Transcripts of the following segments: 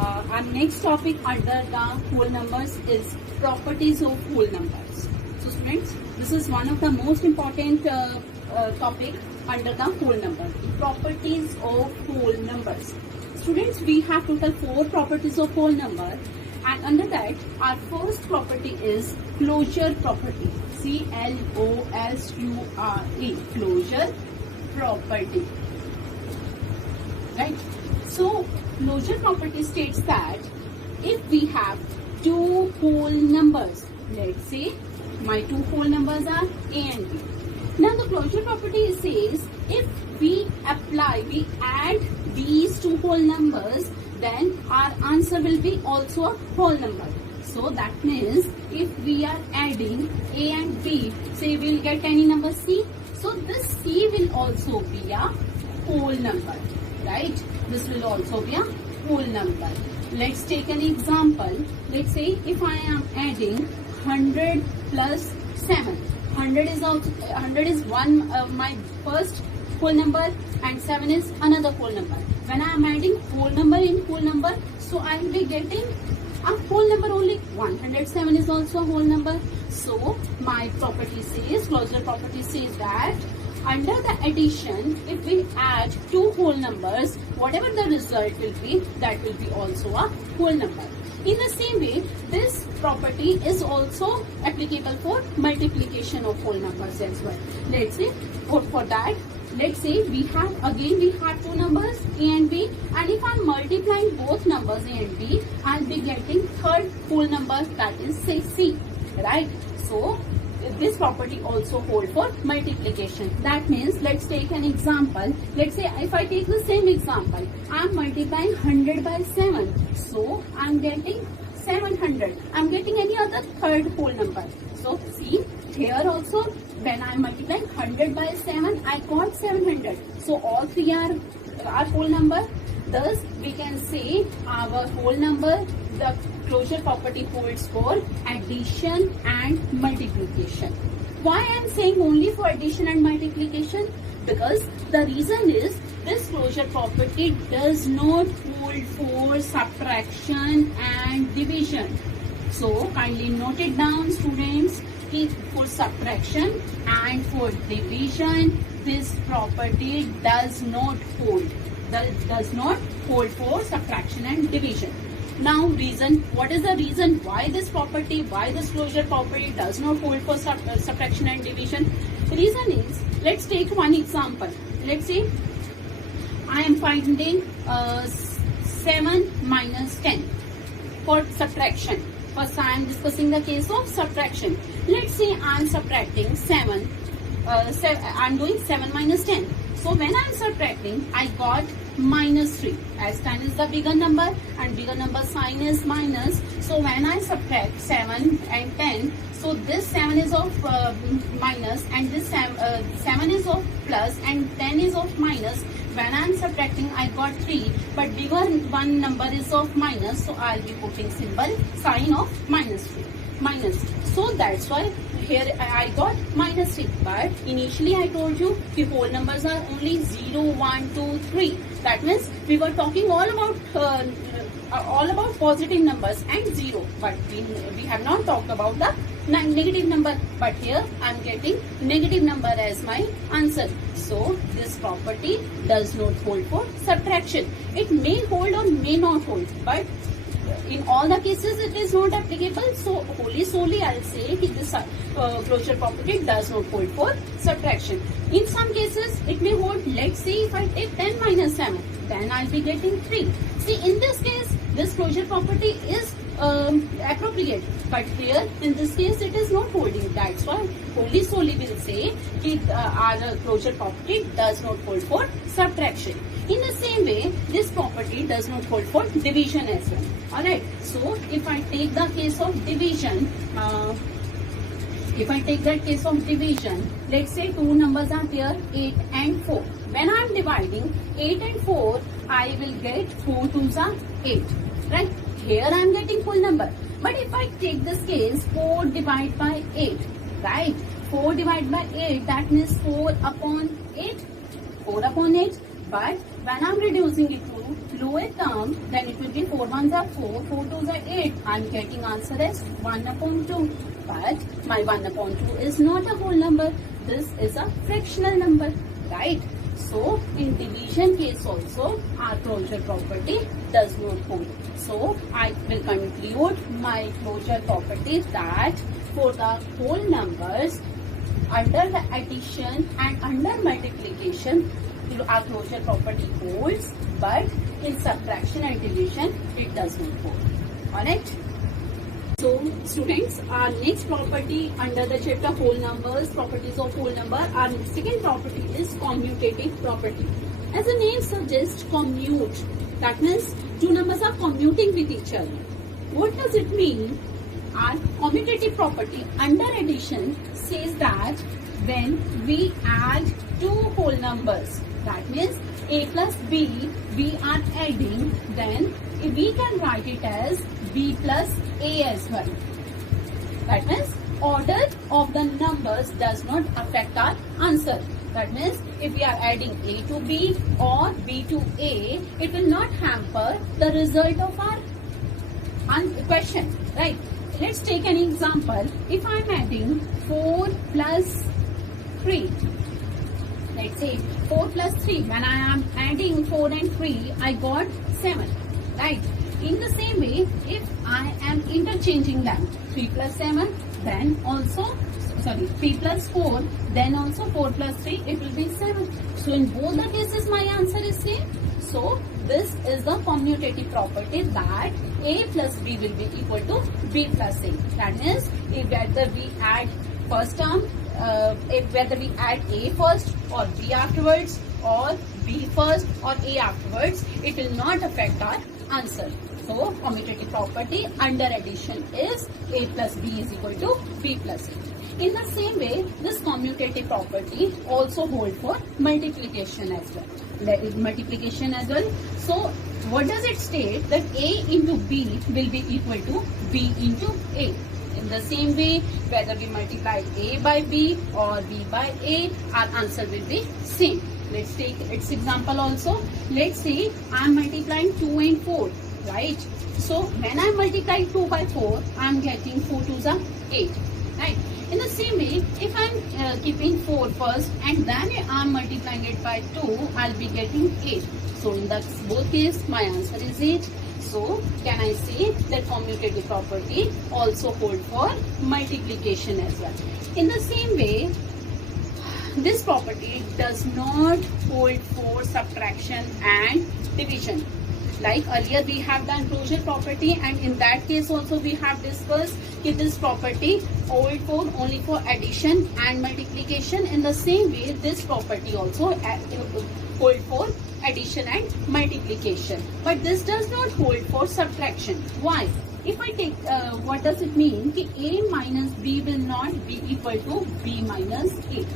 Our next topic under the whole numbers is properties of whole numbers. So students, this is one of the most important topic under the whole number, properties of whole numbers. Students, we have total 4 properties of whole number, and under that our first property is closure property. C-L-O-S-U-R-E, closure property. Right? So closure property states that if we have 2 whole numbers, let's say my 2 whole numbers are A and B. Now the closure property says if we add these 2 whole numbers, then our answer will be also a whole number. So that means if we are adding A and B, say we will get any number C. So this C will also be a whole number, right? This will also be a whole number. Let's take an example. Let's say if I am adding 100 plus 7. 100 is my first whole number, and 7 is another whole number. When I am adding whole number in whole number, so I will be getting a whole number only. 107 is also a whole number. So my property says, closure property says that under the addition, if we add 2 whole numbers, whatever the result will be, that will be also a whole number. In the same way, this property is also applicable for multiplication of whole numbers as well. Let's say for that, let's say we have 2 numbers A and B, and if I'm multiplying both numbers A and B, I'll be getting third whole number, that is say C, right? So this property also holds for multiplication. That means let's take an example. Let's say if I take the same example, I am multiplying 100 by 7. So I am getting 700. I am getting any other third whole number. So see here also, when I am multiplying 100 by 7, I got 700. So all 3 are whole number. Thus we can say our whole number, the closure property holds for addition and multiplication. Why I am saying only for addition and multiplication? Because the reason is this closure property does not hold for subtraction and division. So kindly note it down, students. For subtraction and for division, this property does not hold. Does not hold for subtraction and division. Now what is the reason why this closure property does not hold for subtraction and division? The reason is, let's take one example. Let's say I am finding 7 minus 10 for subtraction. First I am discussing the case of subtraction. Let's say I am subtracting 7. I am doing 7 minus 10. So when I am subtracting, I got minus 3, as 10 is the bigger number and bigger number sign is minus. So when I subtract 7 and 10, so this 7 is of minus and this 7 is of plus and 10 is of minus. When I am subtracting, I got 3, but bigger one number is of minus, so I will be putting symbol sign of minus 3. Minus. So that's why here I got minus 3. But initially I told you the whole numbers are only 0, 1, 2, 3. That means we were talking all about positive numbers and 0. But we have not talked about the negative number. But here I am getting negative number as my answer. So this property does not hold for subtraction. It may hold or may not hold, but in all the cases it is not applicable. So solely I'll say this closure property does not hold for subtraction. In some cases it may hold. Let's say if I take 10 minus 7, then I'll be getting 3. See, in this case this closure property is appropriate, but here in this case it is not holding. That's why solely will say our closure property does not hold for subtraction. In the same way, this property does not hold for division as well. Alright, so if I take the case of division, let's say 2 numbers are there, 8 and 4. When I am dividing 8 and 4, I will get 4 2s are 8. Right? Here I am getting whole number. But if I take this case, 4 divided by 8, right? 4 divided by 8, that means 4 upon 8. 4 upon 8. But when I am reducing it to lower term, then it will be 4 ones are 4, 4 twos are 8. I'm getting answer as 1 upon 2. But my 1 upon 2 is not a whole number. This is a fractional number, right? So in division case also, our closure property does not hold. So I will conclude my closure property that for the whole numbers, under the addition and under multiplication, our closure property holds, but in subtraction and division, it does not hold. Alright? So students, our next property under the chapter whole numbers, properties of whole number, our second property is commutative property. As the name suggests, commute. That means two numbers are commuting with each other. What does it mean? Our commutative property under addition says that when we add two whole numbers, that means a plus b, we are adding, then we can write it as b plus a as well. That means order of the numbers does not affect our answer. That means if we are adding a to b or b to a, it will not hamper the result of our question, right? Let's take an example. If I am adding 4 plus 3, let's say 4 plus 3, when I am adding 4 and 3, I got 7, right? In the same way, if I am interchanging them, 3 plus 7, then also, 3 plus 4, then also 4 plus 3, it will be 7. So in both the cases, my answer is same. So this is the commutative property that a plus b will be equal to b plus a. That means if whether we add first term, whether we add a first or b afterwards, or b first or a afterwards, it will not affect our answer. So commutative property under addition is a plus b is equal to b plus a. In the same way, this commutative property also hold for multiplication as well. So what does it state? That a into b will be equal to b into a. In the same way, whether we multiply a by b or b by a, our answer will be same. Let's take its example also. Let's say I am multiplying 2 and 4, right? So when I multiply 2 by 4, I am getting 4 2s are 8, right? In the same way, if I am keeping 4 first and then I am multiplying it by 2, I will be getting 8. So in the both case, my answer is 8. So can I say that commutative property also hold for multiplication as well. In the same way, this property does not hold for subtraction and division. Like earlier we have done closure property, and in that case also we have discussed that this property hold for only for addition and multiplication. In the same way, this property also hold for addition and multiplication. But this does not hold for subtraction. Why? If I take, what does it mean? That a minus b will not be equal to b minus a.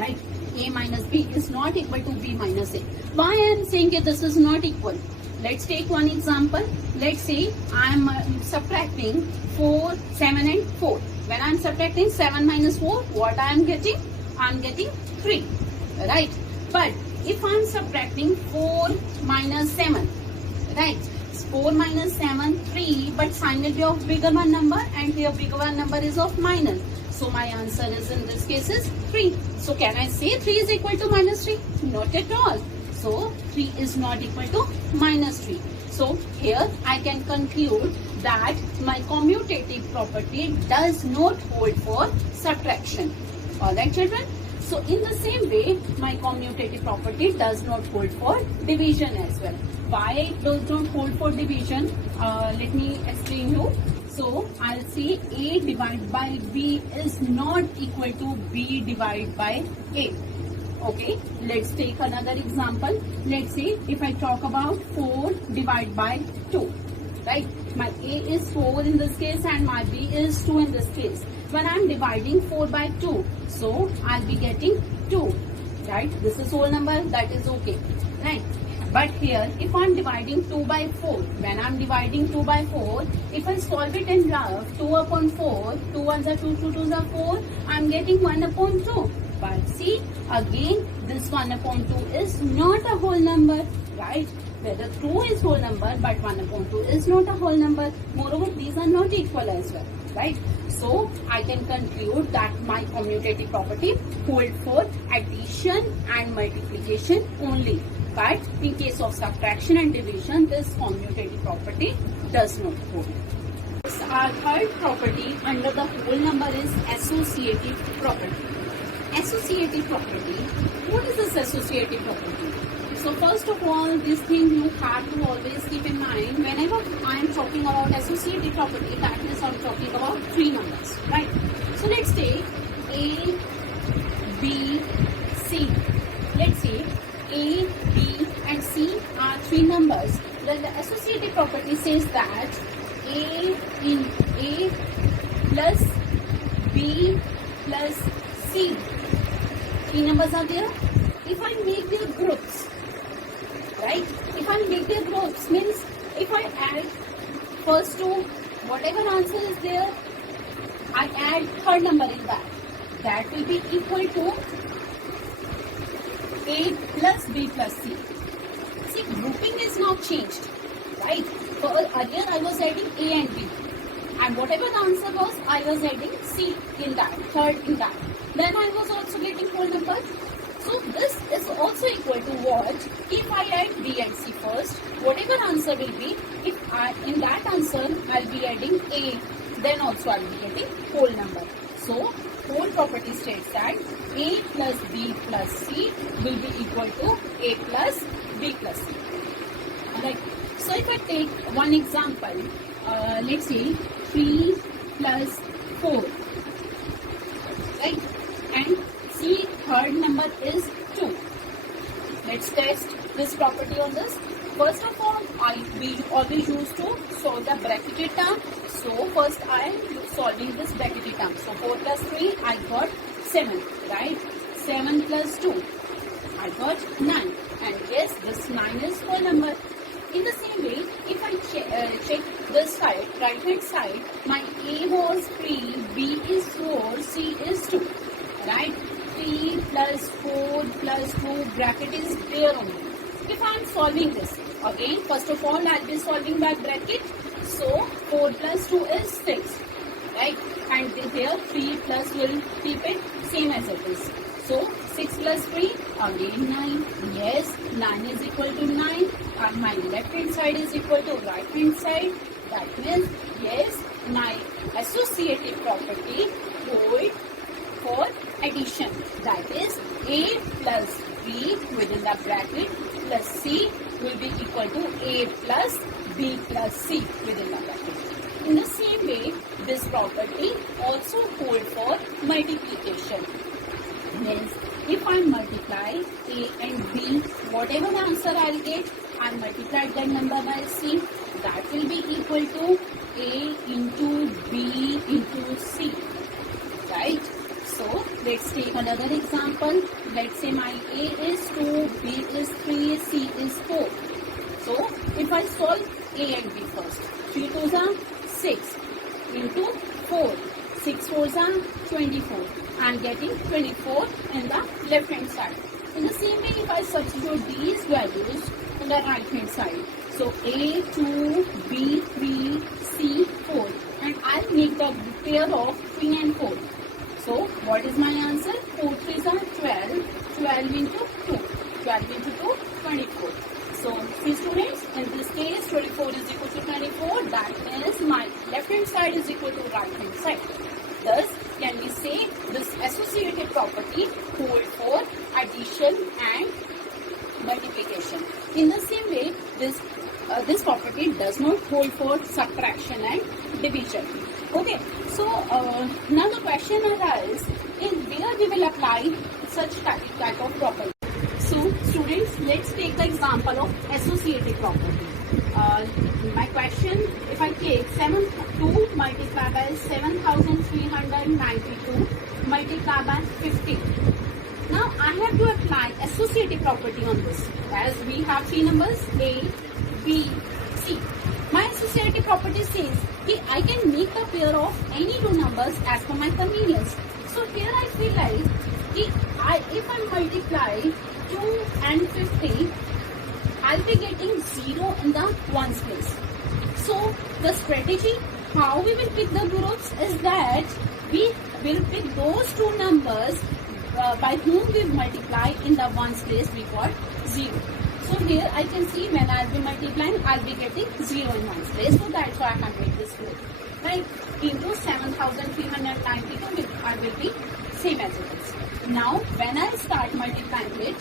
Right? A minus b is not equal to b minus a. Why I am saying that this is not equal? Let's take one example. Let's say I am subtracting 4, 7 and 4. When I am subtracting 7 minus 4, what I am getting? I am getting 3. Right? But if I am subtracting 4 minus 7, right? 4 minus 7, 3, but sign will be of bigger one number and here bigger one number is of minus. So my answer is in this case is 3. So can I say 3 is equal to minus 3? Not at all. So 3 is not equal to minus 3. So here I can conclude that my commutative property does not hold for subtraction. Alright children? So in the same way, my commutative property does not hold for division as well. Why it does not hold for division? Let me explain you. So I'll say a divided by b is not equal to b divided by a. Okay, let's take another example. Let's say if I talk about 4 divided by 2, right? My a is 4 in this case and my b is 2 in this case. When I'm dividing 4 by 2, so I'll be getting 2, right? This is whole number, that is okay, right? But here, if I'm dividing 2 by 4, when I'm dividing 2 by 4, if I solve it in rough, 2 upon 4, 2 ones are 2, 2 twos are 4, I'm getting 1 upon 2. But see, again, this 1 upon 2 is not a whole number, right? whether 2 is whole number, but 1 upon 2 is not a whole number. Moreover, these are not equal as well, right? So I can conclude that my commutative property hold for addition and multiplication only. But in case of subtraction and division, this commutative property does not hold. Our third property under the whole number is associative property. Associative property. What is this associative property? So first of all, this thing you have to always keep in mind whenever I am talking about associative property, that is I'm talking about three numbers, right? So let's take A, B, C. Let's say A, B and C are three numbers. Then the associative property says that A in A plus B plus C. Three numbers are there. If I make their groups, right? If I make their groups, means if I add first two, whatever answer is there, I add third number in that. That will be equal to A plus B plus C. See, grouping is not changed, right? So earlier I was adding A and B. And whatever the answer was, I was adding C in that, third in that. Then I was also getting whole numbers. So this is also equal to what? If I add B and C first, whatever answer will be, if I in that answer I'll be adding A, then also I'll be getting whole number. So whole property states that A plus B plus C will be equal to A plus B plus C. Alright. So if I take one example, let's say 3 plus 4, right? And C third number is 2. Let's test this property on this. First of all, we always used to solve the bracketed term. So first I am solving this bracketed term. So 4 plus 3, I got 7, right? 7 plus 2, I got 9. And yes, this 9 is whole number. In the same way, if I check this side, right hand side, my A was 3, B is 4, C is 2, right? 3 plus 4 plus 2 bracket is there only. If I am solving this, again, first of all, I will be solving by bracket. So 4 plus 2 is 6, right? And here 3 plus will keep it same as it is. So 6 plus 3, again 9. Yes, 9 is equal to 9. And my left hand side is equal to right hand side. That means, yes, my associative property hold for addition. That is A plus B within the bracket plus C will be equal to A plus B plus C within the bracket. In the same way, this property also hold for multiplication. Means if I multiply A and B, whatever the answer I'll get, I multiply that number by C. That will be equal to A into B into C, right? So let's take another example. Let's say my A is 2, B is 3, C is 4. So if I solve A and B first, 3 2s are 6 into 4. 6 4s are 24. I am getting 24 in the left hand side. In the same way, if I substitute these values in the right hand side, so A 2, B 3, C 4, and I'll make the pair of 3 and 4. So what is my answer? 4 3s are 12. 12 into 2. 12 into 2, 24. So see students, in this case 24 is equal to 24. That means my left hand side is equal to right hand side. Thus, can we say this associative property hold for addition and multiplication. In the same way, this property does not hold for subtraction and division. Okay, so now the question arises, in where we will apply such type of property. So students, let's take the example of associative property. My question, if I take 2 multiplied by 7,392 multiplied by 50. Now I have to apply associative property on this, as we have three numbers A, B, C. My associative property says that I can make a pair of any two numbers as per my convenience. So here I feel like if I multiply 2 and 50, I'll be getting 0 in the ones place. So the strategy how we will pick the groups is that we will pick those two numbers by whom we multiply in the ones place we got 0. So here I can see when I'll be multiplying, I'll be getting 0 in ones place. So that's why I have made this group. Right? Into 7,392 I will be same as it is. Now when I start multiplying it,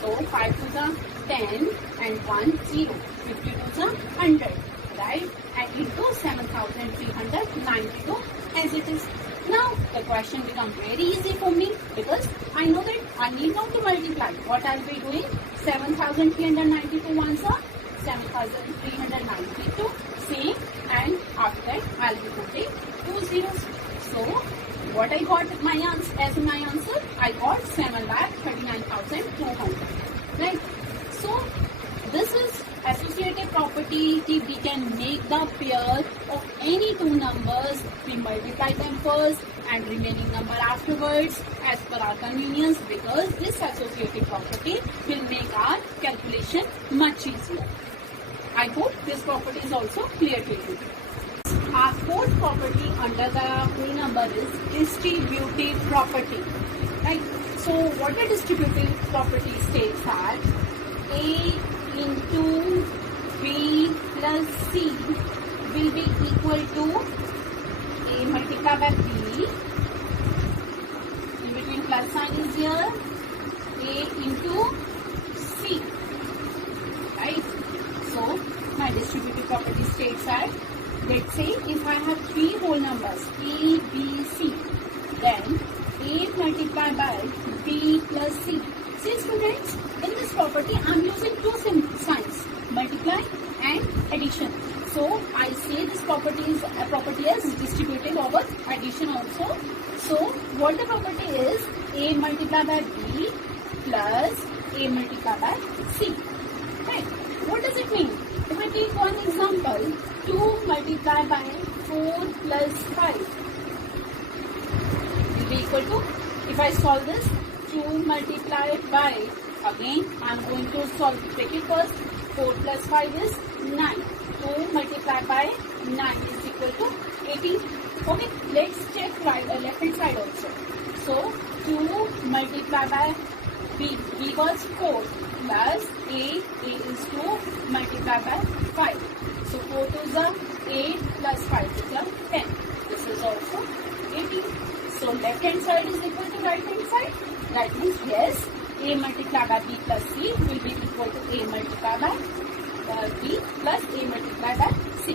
so 5 to the 10 and 1 0, 50 to the 100, right? And into 7,392 as it is. Now the question becomes very easy for me because I know that I need not to multiply. What I'll be doing? 7,392 ones are 7,392 same, and after that I'll be putting 2 zeros. So what I got my answer as my answer? I got 7,39,200. Right? So this is associative property. If we can make the pair of any two numbers, we multiply them first and remaining number afterwards as per our convenience, because this associative property will make our calculation much easier. I hope this property is also clear to you. Our fourth property under the whole number is distributive property. Right? So what the distributive property states that A into B plus C will be equal to A multiplied by B. In between plus sign is here. A into C. Right? So my distributive property states that, let's say if I have three whole numbers A, B, C, then A multiplied by B plus C. See students, in this property I am using two signs, multiply and addition. So I say this property is a property as distributive over addition also. So what the property is? A multiplied by B plus A multiplied by C. Right? What does it mean? If I take one example, 2 multiplied by 4 plus 5 will be equal to, if I solve this, 2 multiplied by, again I am going to take it first, 4 plus 5 is 9. 2 multiplied by 9 is equal to 18. Okay, let's check left hand side also. So 2 multiplied by B was 4 plus A is 2 multiplied by 5. So 4 to the 8 plus 5 to the 10. This is also 18. So left hand side is equal to right hand side. That means yes, A multiplied by B plus C will be equal to A multiplied by B plus A multiplied by C.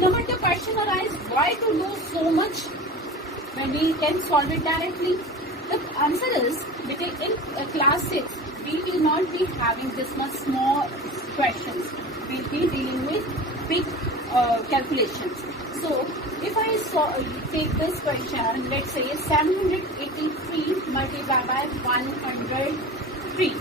Now when the question arises, why to do so much when we can solve it directly? The answer is because in class 6 we will not be having this much small questions. We will be dealing with big calculations. So if I take this question, let's say 783 multiplied by 103.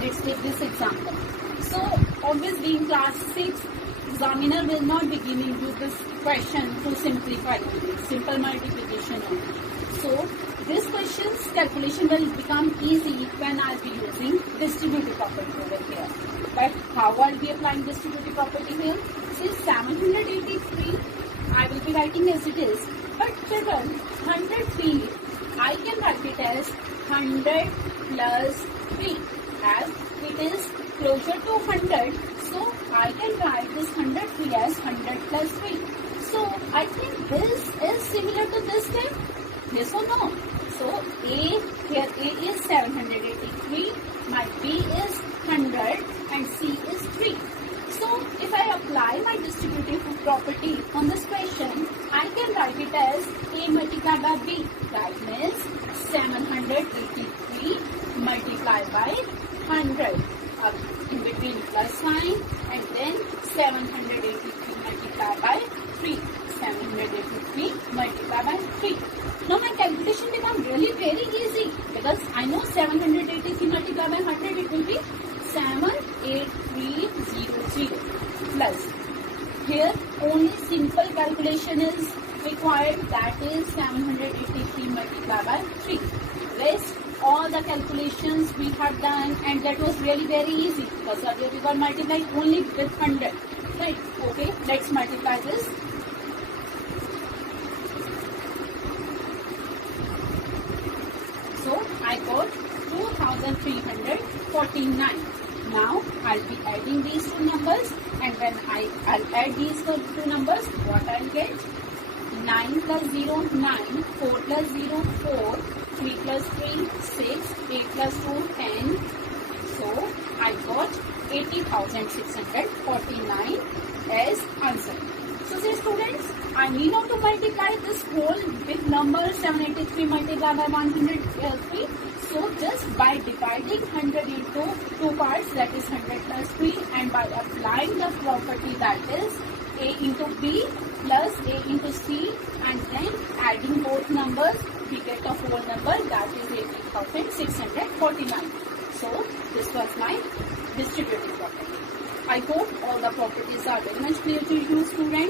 Let's take this example. So obviously in class 6, examiner will not be giving you this question to simplify it, simple multiplication only. So this question's calculation will become easy when I'll be using distributive property over here. But how I'll be applying distributive property here? Say 783, I will be writing as it is. But children, 103, I can write it as 100 plus 3, as it is closer to 100. So I can write this 103 as 100 plus 3. So I think this is similar to this thing. Yes or no? So here A is 783, my B is 100 and C is 3. So if I apply my distributive property on this question, I can write it as A multiplied by B. That means 783 multiplied by 100. In between plus sign and then 783 multiplied by 3. 783 multiplied by 3. Now my calculation becomes really very easy because I know 783 multiplied by 100 it will be 78300 plus. Here only simple calculation is required, that is 783 multiplied by 3. Rest all the calculations we have done, and that was really very easy because earlier we were multiplying only with 100, right? Okay, let's multiply this. So I got 2349. Now I'll be adding these two numbers, and when I'll add these two numbers, what I'll get? 9 plus 0, 9, 4 plus 0, 4, 3 plus 3, 6, 8 plus 2, 10. So I got 80,649 as answer. So say students, I need not to multiply this whole big number 783 multiplied by 103. So just by dividing 100 into two parts, that is 100 plus 3, and by applying the property that is A into B plus A into C, and then adding both numbers, we get the whole number, that is 80,649. So this was my distributive property. I hope all the properties are very much clear to you, students.